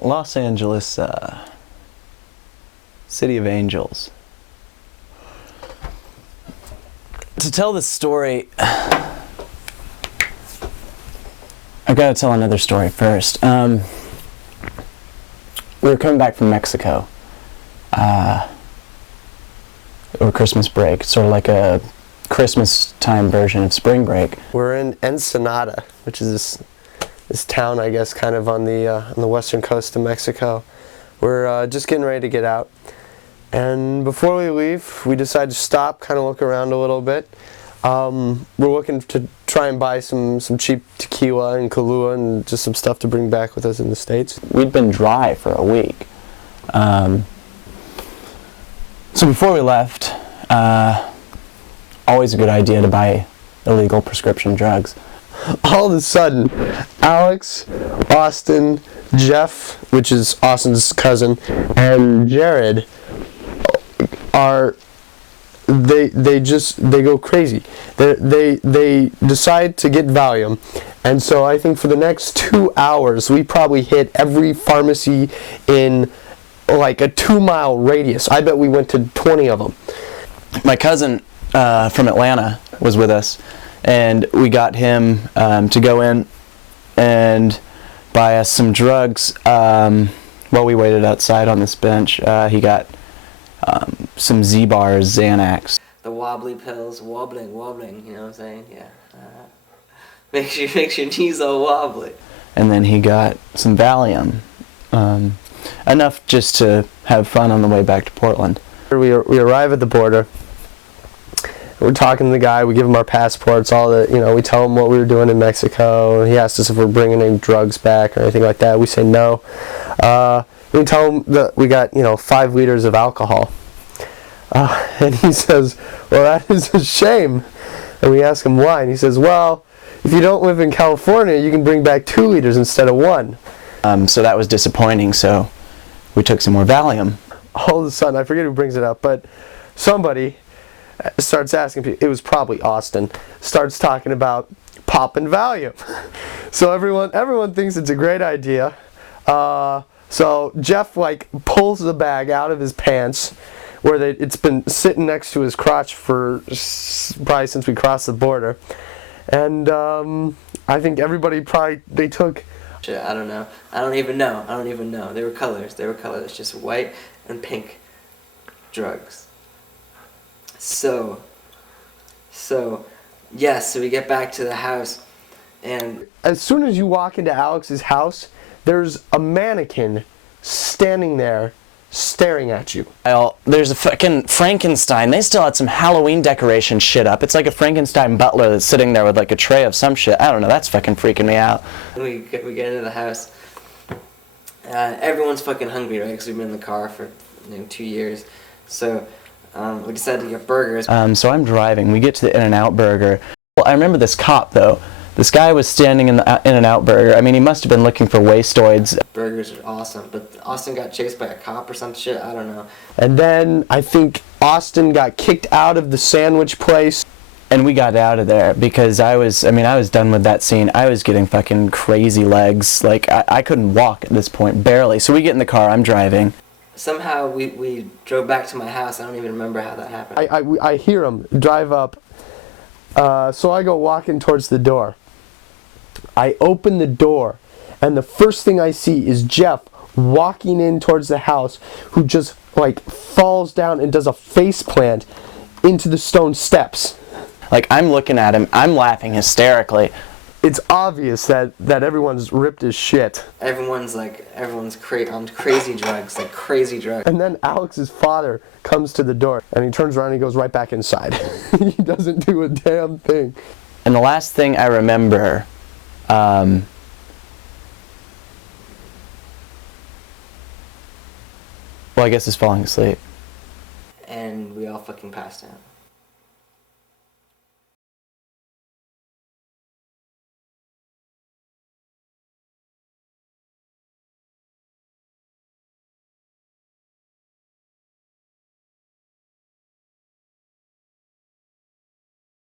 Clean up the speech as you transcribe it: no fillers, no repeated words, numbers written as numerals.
Los Angeles, City of Angels. To tell this story, I've got to tell another story first. We were coming back from Mexico over Christmas break, sort of like a Christmas time version of spring break. We're in Ensenada, which is this town, I guess, kind of on the western coast of Mexico. We're just getting ready to get out, and before we leave, we decide to stop, kind of look around a little bit. We're looking to try and buy some cheap tequila and Kahlua and just some stuff to bring back with us in the States. We'd been dry for a week. So before we left, always a good idea to buy illegal prescription drugs. All of a sudden, Alex, Austin, Jeff, which is Austin's cousin, and Jared they go crazy. They decide to get Valium, and so I think for the next 2 hours we probably hit every pharmacy in like a 2-mile radius. I bet we went to 20 of them. My cousin from Atlanta was with us, and we got him to go in and buy us some drugs while we waited outside on this bench. He got some Z-bars, Xanax. The wobbly pills, wobbling, you know what I'm saying? Yeah. Makes your knees all wobbly. And then he got some Valium. Enough just to have fun on the way back to Portland. We arrive at the border. We're talking to the guy. We give him our passports. We tell him what we were doing in Mexico. He asked us if we're bringing any drugs back or anything like that. We say no. We tell him that we got 5 liters of alcohol. And he says, "Well, that is a shame." And we ask him why, and he says, "Well, if you don't live in California, you can bring back 2 liters instead of 1." So that was disappointing, so we took some more Valium. All of a sudden, I forget who brings it up, but somebody starts asking people, it was probably Austin, starts talking about popping Valium. So everyone thinks it's a great idea. So Jeff pulls the bag out of his pants, where it's been sitting next to his crotch for probably since we crossed the border, and I think everybody they took. Shit, I don't know. I don't even know. They were colors. Just white and pink drugs. So we get back to the house, and as soon as you walk into Alex's house, there's a mannequin standing there staring at you. There's a fucking Frankenstein. They still had some Halloween decoration shit up. It's like a Frankenstein butler that's sitting there with a tray of some shit. I don't know, that's fucking freaking me out. We get into the house. Everyone's fucking hungry, right? Because we've been in the car for 2 years. So we decided to get burgers. So I'm driving. We get to the In-N-Out Burger. Well, I remember this cop, though. This guy was standing in the In-N-Out Burger. I mean, he must have been looking for wastoids. Burgers are awesome, but Austin got chased by a cop or some shit. I don't know. And then I think Austin got kicked out of the sandwich place. And we got out of there because I was done with that scene. I was getting fucking crazy legs. I couldn't walk at this point, barely. So we get in the car. I'm driving. Somehow we drove back to my house. I don't even remember how that happened. I hear him drive up. So I go walking towards the door. I open the door, and the first thing I see is Jeff walking in towards the house, who just falls down and does a face plant into the stone steps. I'm looking at him, I'm laughing hysterically. It's obvious that everyone's ripped as shit. Everyone's on crazy drugs, crazy drugs. And then Alex's father comes to the door, and he turns around and he goes right back inside. He doesn't do a damn thing. And the last thing I remember, well, I guess is falling asleep. And we all fucking passed out.